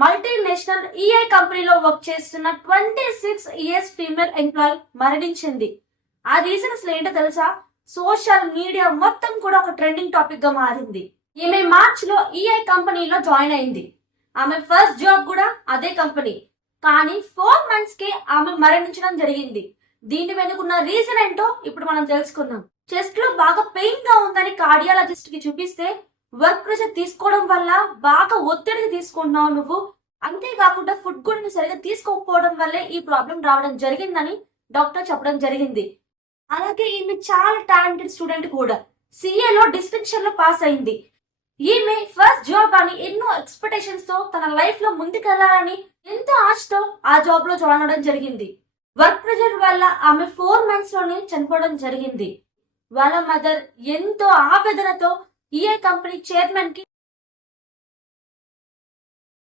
Multinational EI కంపెనీలో work చేస్తున్న 26 years female employee మరణించింది. ఆ రీజన్ అసలు ఏంటో తెలుసా? సోషల్ మీడియా మొత్తం కూడా ఒక ట్రెండింగ్ టాపిక్ గా మారింది. ఈమె మార్చ్ లో ఈఐ కంపెనీలో జాయిన్ అయింది. ఆమె ఫస్ట్ జాబ్ కూడా అదే కంపెనీ. కానీ 4 months కే ఆమె మరణించడం జరిగింది. దీని వెనుకున్న రీజన్ ఏంటో ఇప్పుడు మనం తెలుసుకుందాం. చెస్ట్ లో బాగా పెయిన్ గా ఉందని కార్డియాలజిస్ట్ కి చూపిస్తే, వర్క్ ప్రెషర్ తీసుకోవడం వల్ల బాగా ఒత్తిడికి తీసుకుంటున్నావు నువ్వు, అంతేకాకుండా ఫుడ్ కూడా నువ్వు సరిగా తీసుకోకపోవడం వల్లే ఈ ప్రాబ్లం రావడం జరిగిందని డాక్టర్ చెప్పడం జరిగింది. అలాగే ఈమె చాలా టాలెంటెడ్ స్టూడెంట్ కూడా. సిఏలో డిస్టింక్షన్ లో పాస్ అయింది. ఈమె ఫస్ట్ జాబ్ అని ఎన్నో ఎక్స్పెక్టేషన్స్ తో తన లైఫ్ లో ముందుకెళ్లాలని ఎంతో ఆశతో ఆ జాబ్ లో జాయిన్ అవడం జరిగింది. వర్క్ ప్రెషర్ వల్ల ఆమె 4 months లోనే చనిపోవడం జరిగింది. వాళ్ళ మదర్ ఎంతో ఆవేదనతో ఈఐ కంపెనీ చైర్మన్ కి